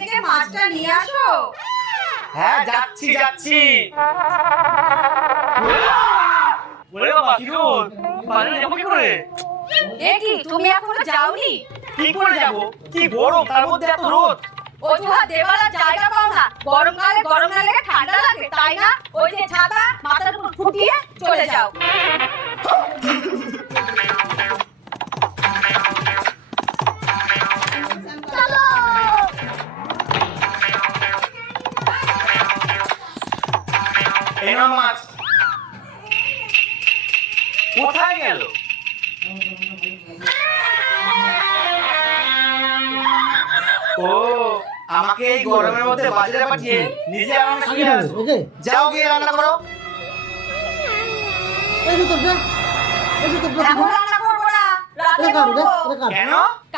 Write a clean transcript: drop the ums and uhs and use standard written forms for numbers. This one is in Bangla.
থেকে মাছটা নিয়ে আসো। হ্যাঁ যাচ্ছি ওরে বাবা কি রোদ বাজারে যাবো কি করে? এ কি তুমি এখনো যাওনি? কি করে যাব? কি গরম, তার মধ্যে এত রোদ। অজুহাত দেওয়ার আর জায়গা পাও না। গরমকালে গরম না লেগে ঠান্ডা লাগে তাই না? ওই যে ছাতা মাথার উপর ফুটিয়ে চলে যাও। চলো। এই নাও মাছ। কোথায় গেল? ও আমাকে এই গরমের মধ্যে বাজারে পাঠিয়ে নিজে রান্না শিখে আসো। যাও গিয়ে রান্না করো। এখন রান্না করবো না, রাতে করবো। কেন?